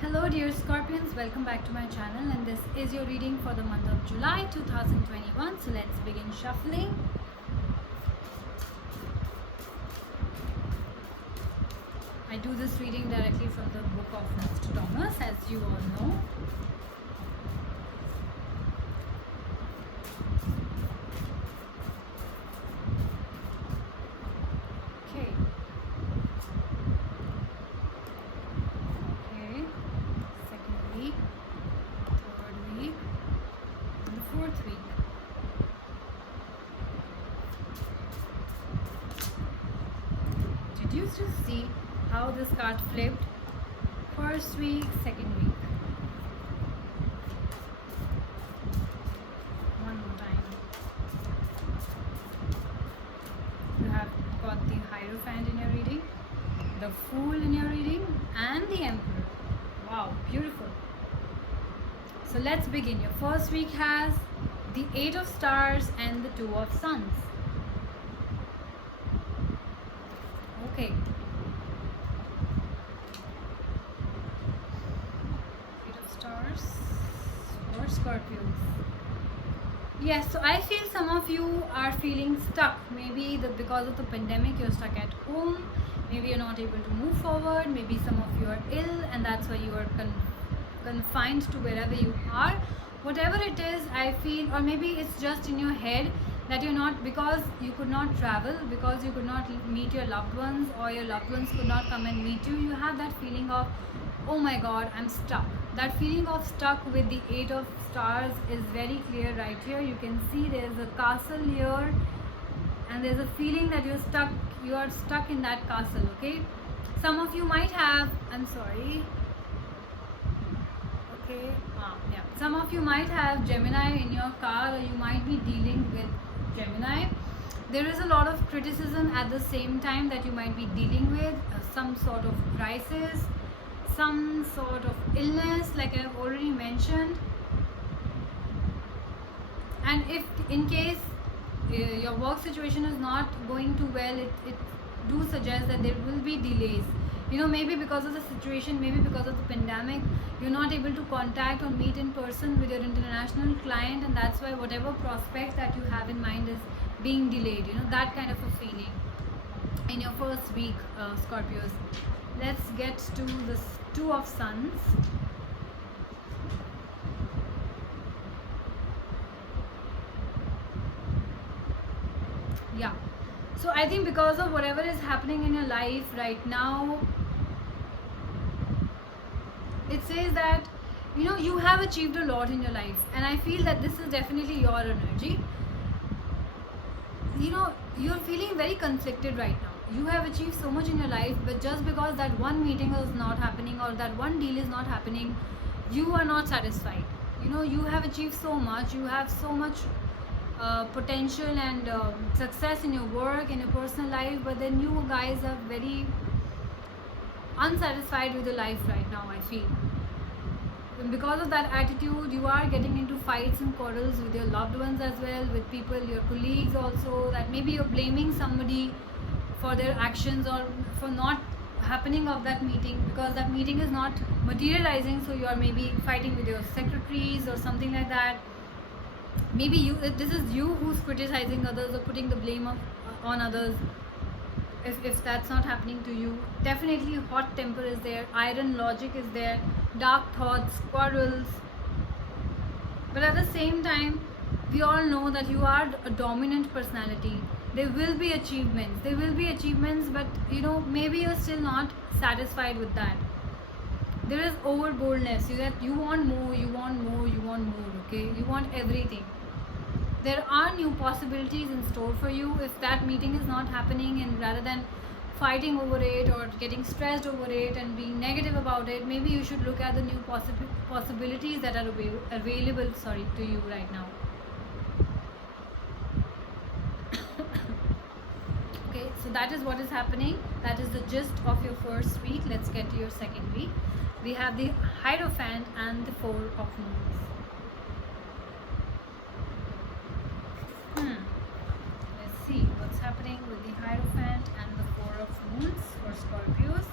Hello dear Scorpions, welcome back to my channel, and this is your reading for the month of July 2021. So let's begin shuffling. I do this reading directly from the book of Nostradamus, as you all know. Did you just see how this card flipped? First week, second week. One more time. You have got the Hierophant in your reading, the Fool in your reading, and the Emperor. Wow, beautiful. So let's begin. Your first week has the Eight of Stars and the Two of Suns. Okay. Eight of Stars or Scorpios. Yes, so I feel some of you are feeling stuck. Maybe because of the pandemic you're stuck at home. Maybe you're not able to move forward. Maybe some of you are ill and that's why you are confined to wherever you are. Whatever it is, I feel, or maybe it's just in your head that you're not, because you could not travel, because you could not meet your loved ones, or your loved ones could not come and meet you. You have that feeling of, oh my god, I'm stuck. That feeling of stuck with the Eight of Stars is very clear right here. You can see there's a castle here and there's a feeling that you're stuck. You are stuck in that castle. Okay, some of you might have, I'm sorry, okay, yeah, some of you might have Gemini in your car, or you might be dealing with Gemini. There is a lot of criticism at the same time that you might be dealing with, some sort of crisis, some sort of illness, like I've already mentioned. And if in case your work situation is not going too well, it do suggest that there will be delays. You know, maybe because of the situation, maybe because of the pandemic, you're not able to contact or meet in person with your international client, and that's why whatever prospect that you have in mind is being delayed. You know, that kind of a feeling in your first week, Scorpios. Let's get to the Two of Suns. Yeah, so I think because of whatever is happening in your life right now, it says that, you know, you have achieved a lot in your life, and I feel that this is definitely your energy. You know, you're feeling very conflicted right now. You have achieved so much in your life, but just because that one meeting is not happening or that one deal is not happening, you are not satisfied. You know, you have achieved so much, you have so much potential and success in your work, in your personal life, but then you guys are very unsatisfied with your life right now, I feel. And because of that attitude, you are getting into fights and quarrels with your loved ones as well, with people, your colleagues also, that maybe you're blaming somebody for their actions or for not happening of that meeting, because that meeting is not materializing. So you are maybe fighting with your secretaries or something like that. Maybe this is you who's criticizing others or putting the blame on others. If that's not happening to you, definitely hot temper is there, iron logic is there, dark thoughts, quarrels. But at the same time, we all know that you are a dominant personality. There will be achievements, but you know, maybe you're still not satisfied with that. There is overboldness. You want more, okay? You want everything. There are new possibilities in store for you if that meeting is not happening, and rather than fighting over it or getting stressed over it and being negative about it, maybe you should look at the new possibilities that are available to you right now. Okay, so that is what is happening. That is the gist of your first week. Let's get to your second week. We have the Hierophant and the Four of Moons. Let's see what's happening with the Hierophant and the Four of Moons for Scorpios.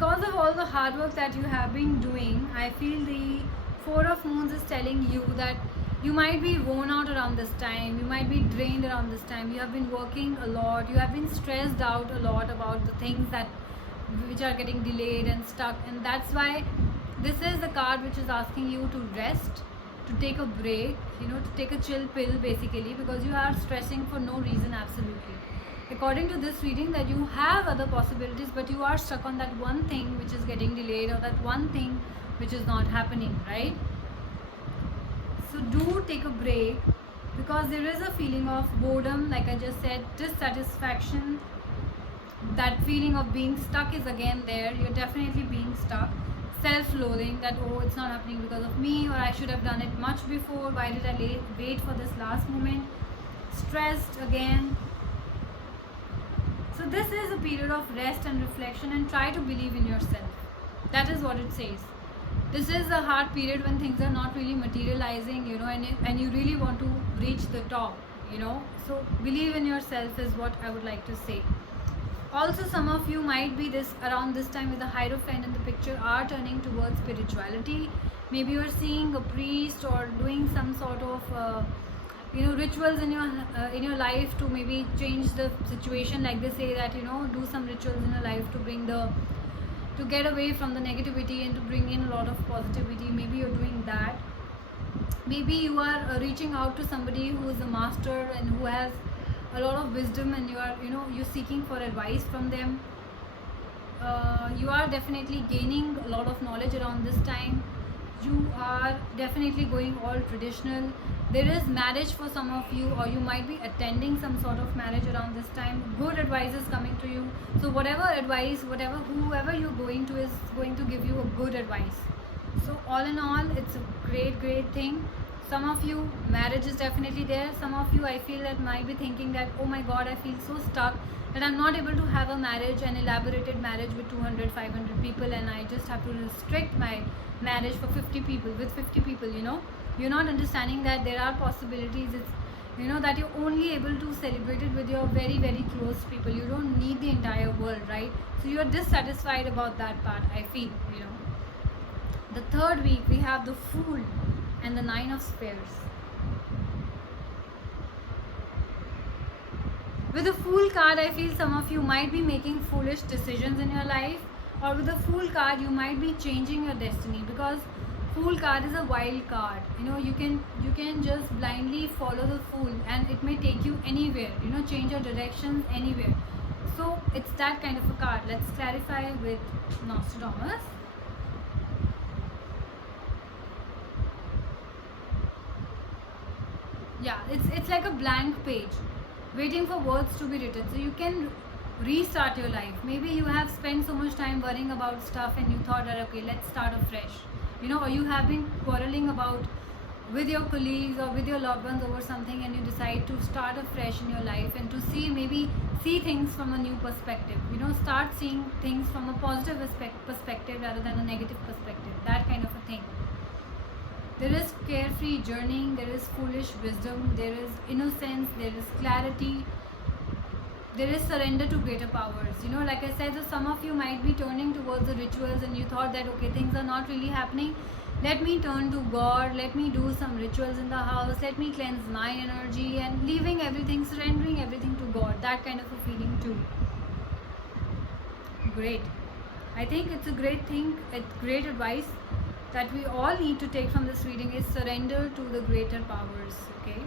because of all the hard work that you have been doing, I feel the Four of Moons is telling you that you might be worn out around this time, you might be drained around this time, you have been working a lot, you have been stressed out a lot about the things that which are getting delayed and stuck, and that's why this is the card which is asking you to rest, to take a break, to take a chill pill basically, because you are stressing for no reason absolutely. According to this reading, that you have other possibilities, but you are stuck on that one thing which is getting delayed, or that one thing which is not happening, right? So do take a break, because there is a feeling of boredom, like I just said, dissatisfaction. That feeling of being stuck is again there. You're definitely being stuck. Self-loathing, that oh, it's not happening because of me, or I should have done it much before, why did I wait for this last moment? Stressed again. So this is a period of rest and reflection, and try to believe in yourself. That is what it says. This is a hard period when things are not really materializing, and you really want to reach the top, So believe in yourself is what I would like to say. Also, some of you might be around this time with the Hierophant in the picture are turning towards spirituality. Maybe you are seeing a priest or doing some sort of rituals in your life to maybe change the situation, like they say that do some rituals in your life to get away from the negativity and to bring in a lot of positivity. Maybe you're doing that. Maybe you are reaching out to somebody who is a master and who has a lot of wisdom, and you are you're seeking for advice from them. You are definitely gaining a lot of knowledge around this time. You are definitely going all traditional. There is marriage for some of you, or you might be attending some sort of marriage around this time. Good advice is coming to you. So whatever advice, whoever you're going to is going to give you a good advice. So all in all, it's a great thing. Some of you, marriage is definitely there. Some of you, I feel that might be thinking that, oh my god, I feel so stuck that I'm not able to have a marriage, an elaborated marriage with 200, 500 people, and I just have to restrict my marriage for 50 people, with 50 people, You're not understanding that there are possibilities. It's, that you're only able to celebrate it with your very close people. You don't need the entire world, right? So you're dissatisfied about that part, I feel, The third week, we have the Fool and the Nine of Spears. With the Fool card, I feel some of you might be making foolish decisions in your life, or with the Fool card, you might be changing your destiny, because Fool card is a wild card. You can just blindly follow the Fool, and it may take you anywhere. Change your directions anywhere. So it's that kind of a card. Let's clarify with Nostradamus. Yeah, it's like a blank page waiting for words to be written, so you can restart your life. Maybe you have spent so much time worrying about stuff and you thought that okay, let's start afresh, or you have been quarreling about with your colleagues or with your loved ones over something, and you decide to start afresh in your life and to see things from a new perspective. Start seeing things from a positive perspective rather than a negative perspective, that kind of a thing. There is carefree journeying, there is foolish wisdom, there is innocence, there is clarity, there is surrender to greater powers. Like I said, so some of you might be turning towards the rituals, and you thought that okay, things are not really happening. Let me turn to God, let me do some rituals in the house, let me cleanse my energy, and leaving everything, surrendering everything to God. That kind of a feeling too. Great. I think it's a great thing, it's great advice that we all need to take from this reading is surrender to the greater powers, okay?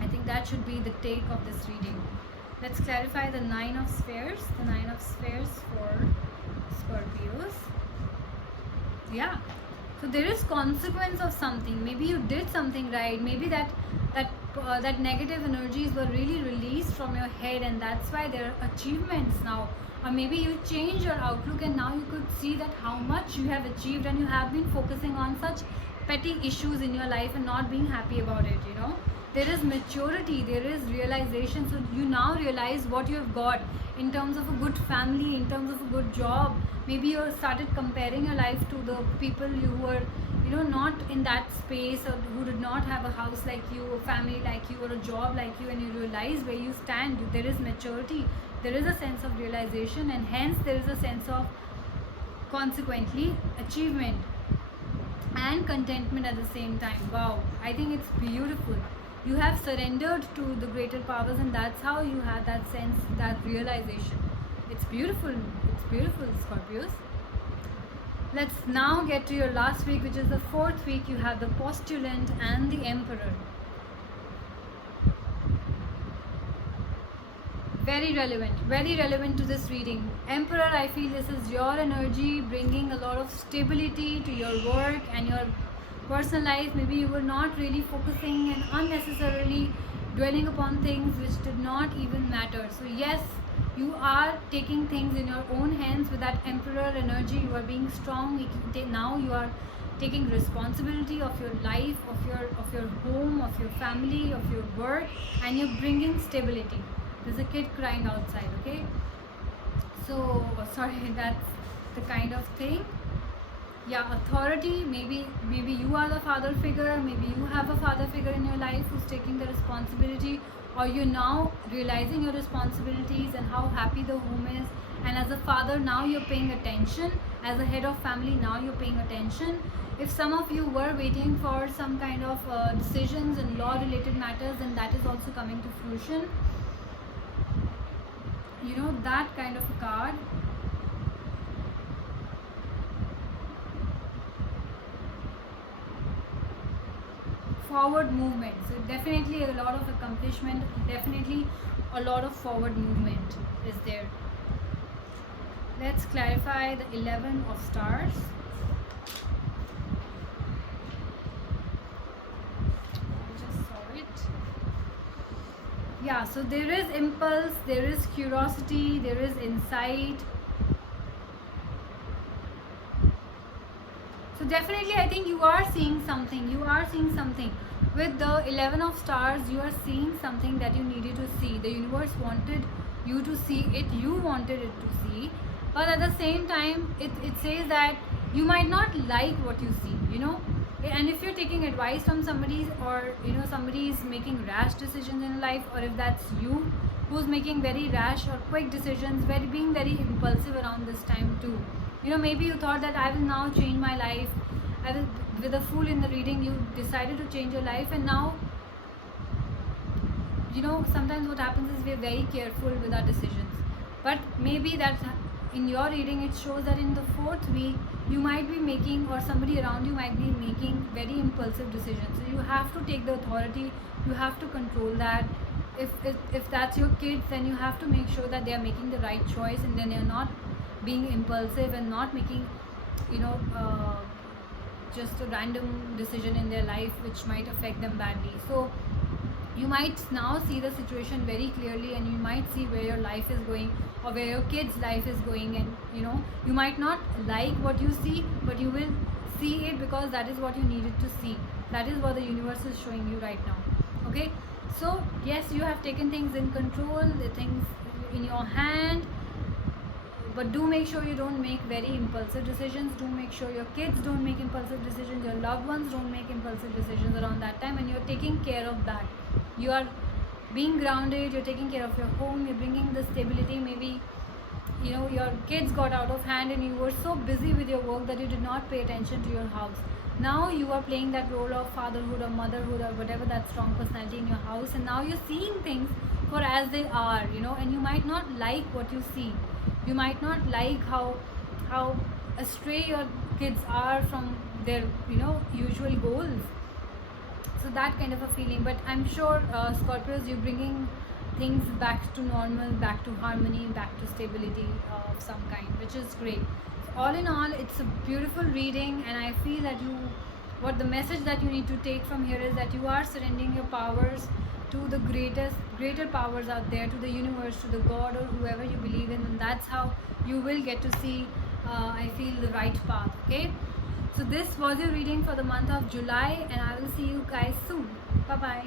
I think that should be the take of this reading. Let's clarify the Nine of Spheres. The Nine of Spheres for Scorpios. Yeah. So there is consequence of something. Maybe you did something right. Maybe that negative energies were really released from your head, and that's why there are achievements now. Or maybe you change your outlook, and now you could see that how much you have achieved, and you have been focusing on such petty issues in your life and not being happy about it, There is maturity, there is realization. So you now realize what you have got in terms of a good family, in terms of a good job. Maybe you started comparing your life to the people who were, not in that space, or who did not have a house like you, a family like you, or a job like you, and you realize where you stand. There is maturity, there is a sense of realization, and hence there is a sense of consequently achievement and contentment at the same time. Wow, I think it's beautiful. You have surrendered to the greater powers, and that's how you have that sense, that realization. It's beautiful. It's beautiful, Scorpios. Let's now get to your last week, which is the 4th week. You have the postulant and the emperor. Very relevant to this reading. Emperor, I feel this is your energy bringing a lot of stability to your work and your personal life. Maybe you were not really focusing and unnecessarily dwelling upon things which did not even matter. So yes, you are taking things in your own hands with that emperor energy. You are being strong. Now you are taking responsibility of your life, of your home, of your family, of your work, and you're bringing stability. There's a kid crying outside, okay? So sorry, that's the kind of thing. Yeah, authority. Maybe you are the father figure. Maybe you have a father figure in your life who's taking the responsibility, or you're now realizing your responsibilities and how happy the home is. And as a father, now you're paying attention. As a head of family, now you're paying attention. If some of you were waiting for some kind of decisions and law-related matters, then that is also coming to fruition. You know, that kind of a card. Forward movement. So definitely a lot of accomplishment, definitely a lot of forward movement is there. Let's clarify the 11 of stars. Yeah, so there is impulse, there is curiosity, there is insight. So definitely I think you are seeing something. With the 11 of stars, you are seeing something that you needed to see. The universe wanted you to see it, you wanted it to see. But at the same time, it says that you might not like what you see, you know. And if you're taking advice from somebody, or somebody is making rash decisions in life, or if that's you who's making very rash or quick decisions, being very impulsive around this time too. Maybe you thought that I will now change my life. With a Fool in the reading, you decided to change your life, and now sometimes what happens is we're very careful with our decisions. But maybe that's in your reading, it shows that in the 4th week you might be making, or somebody around you might be making, very impulsive decisions. So you have to take the authority, you have to control that. If that's your kids, then you have to make sure that they are making the right choice, and then they're not being impulsive and not making just a random decision in their life which might affect them badly. So you might now see the situation very clearly, and you might see where your life is going, or where your kids' life is going, and you might not like what you see, but you will see it because that is what you needed to see. That is what the universe is showing you right now. Okay, so yes, you have taken things in control, the things in your hand, but do make sure you don't make very impulsive decisions. Do make sure your kids don't make impulsive decisions, your loved ones don't make impulsive decisions around that time, and you're taking care of that. You are being grounded, you're taking care of your home, you're bringing the stability. Maybe your kids got out of hand and you were so busy with your work that you did not pay attention to your house. Now you are playing that role of fatherhood or motherhood or whatever that strong personality in your house, and now you're seeing things for as they are, and you might not like what you see. You might not like how astray your kids are from their usual goals. So that kind of a feeling. But I'm sure Scorpios, you're bringing things back to normal, back to harmony, back to stability of some kind, which is great. So all in all, it's a beautiful reading, and I feel that the message that you need to take from here is that you are surrendering your powers to the greater powers out there, to the universe, to the God, or whoever you believe in, and that's how you will get to see I feel the right path. Okay, so this was your reading for the month of July, and I will see you guys soon. Bye bye.